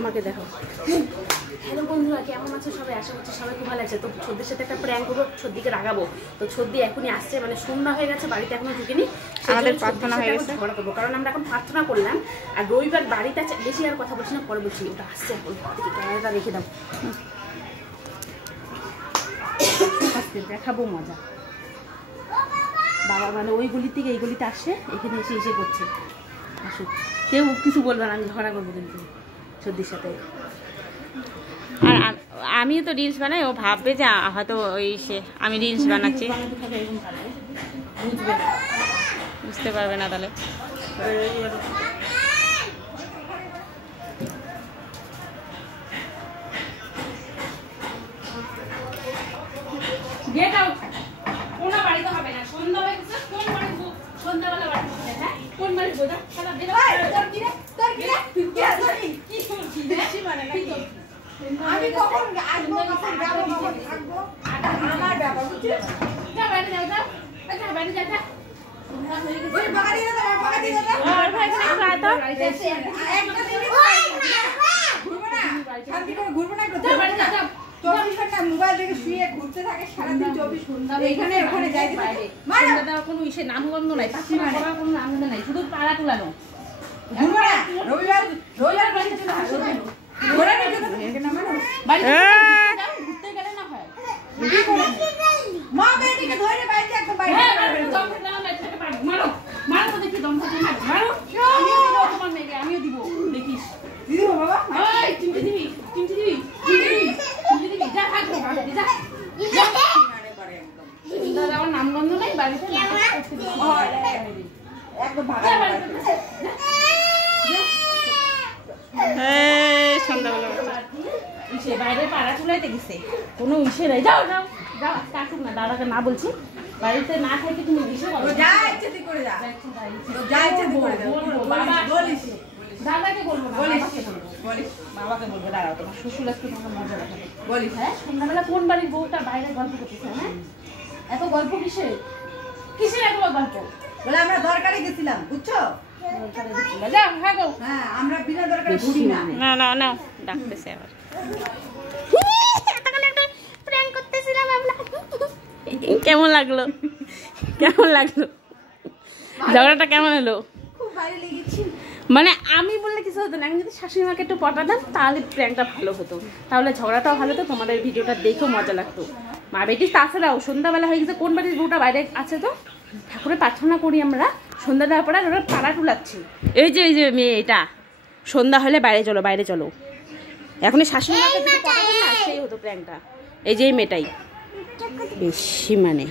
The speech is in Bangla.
আমাকে দেখো। হ্যালো বন্ধুরা, কেমন আছো সবাই? আশা করছি সবাই খুব ভালো আছে। তো ছদ্দির সাথে একটা প্র্যাঙ্ক করবো, ছদ্দিকে রাগাবো। তো ছদ্দি এখনই আসছে, মানে সন্ধ্যা হয়ে গেছে, বাড়িতে এখনো ঢুকেনি। আমাদের প্রার্থনা হয়ে গেছে, ঝগড়া করবো, কারণ আমরা এখন প্রার্থনা করলাম। আর রবিবার বাড়িতে আছে, বেশি আর কথা বলছি না, পরে বলছি। ওটা আসছে এখন, ক্যামেরাটা রেখে দাও, দেখাবো মজা। বাবা মানে ওই গলির থেকে এই গলিতে আসছে, এখানে এসে এসে করছে। আসুক, কেউ কিছু বলবে না, আমি ঝগড়া করবো কিন্তু ছদ্দির সাথে। আর আমিও তো রিলস বানাই, ও ভাববে যে হয়তো ওই সে আমি রিলস বানাচ্ছি, বুঝতে পারবে না তাহলে। গেট আউট, কোনো বাড়িতে হবে না। সন্ধ্যা হয়ে গেছে, কোন বাড়ি সন্ধ্যাবেলা বাড়ি হবে? হ্যাঁ, কোন বাড়ি বোঝা? সারা দিন তোর কি রে, তোর কি রে, কি আসলি, কি শুনছিস? বেশি মানে না কি? আমি কখন আসবো, কখন যাবো, কখন থাকবো, আমার ব্যাপার বুঝছিস? যা বাইরে যাও, যা আচ্ছা বাইরে যা, যা ওই বাড়ি না, বাড়ি না। আর ভাই না তো একটা দিন ঘুরবো না, শান্তি করে ঘুরবো না, যা বাইরে যা, যা। 24 ঘন্টা মোবাইল থেকে শুয়ে ঘুরতে থাকে সারাদিন, 24 ঘন্টা এখানে ওখানে যাইতে বাইরে। সন্ধ্যা কোনো ইসে নামগন্ধ নাই, পাখি করার কোনো আনন্দ নাই, শুধু পাড়া তোলানো। ঘুরবো না, রবিবার বাড়িতে চলে আসো, ঘোরা না কেন এখানে মানে বাড়িতে ঘুরতে গেলে না হয়। মা বেটিকে ধরে বাইরে একদম বাইরে দম থাকে না, বাইরে থেকে পারবো। মারো মারো তো দেখি, দম থাকে না, মারো। আমিও দিব তোমার মেয়ে, আমিও দিব, দেখিস দিদি বাবা। এই চিমটি দিবি, চিমটি দিবি, চিমটি দিবি, যা থাকবো বাড়িতে, যা মারে পারে একদম। দাদা আমার নামগন্ধ নাই বাড়িতে, একদম ভাগা সন্ধ্যাবেলা ইসে বাইরে পাড়া চুলাইতে গেছে, কোনো ইসে নাই। যাও যাও যাও, কাটুক না, দাদাকে না বলছি, বাড়িতে না খাইতে তুমি ইসে করো, যা ইচ্ছে তুই করে যা, যা ইচ্ছে তুই করে দাও। বাবা বলিস, দাদাকে বলবো না, বাবাকে বলবো, বলিস বাবাকে বলবো। দাঁড়াও, তোমার শ্বশুর আজকে তোমাকে মজা দেখাবে, বলিস। হ্যাঁ, সন্ধ্যাবেলা কোন বাড়ির বউটা বাইরে গল্প করতেছে? হ্যাঁ, এত গল্প কিসের, কিসের এত গল্প? বলে আমরা দরকারে গেছিলাম, বুঝছো? হ্যাঁ, আমরা বিনা দরকারে ঘুরি না। না না না ডাকতেছে আবার। কেমন লাগলো, কেমন লাগলো ঝগড়াটা, কেমন হলো? খুব ভালো লেগেছে। মানে আমি বললে কিছু হতো না, আমি যদি শাশুড়ি মাকে একটু পটাতাম তাহলে প্র্যাঙ্কটা ভালো হতো, তাহলে ঝগড়াটাও ভালো হতো, তোমাদের ভিডিওটা দেখেও মজা লাগতো। মা বেটি তাছাড়াও সন্ধ্যাবেলা হয়ে গেছে, কোন বাড়ির বউটা বাইরে আছে? তো ঠাকুরের প্রার্থনা করি আমরা, সন্ধ্যা দেওয়ার পরে ওরা পাড়া টুলাচ্ছি। এই যে মেয়ে, এটা সন্ধ্যা হলে বাইরে চলো, বাইরে চলো। এখনই শাশুড়ি মাকে যদি পটাতাম না, সেই হতো প্র্যাঙ্কটা। এই যে মেয়েটাই বেশি মানে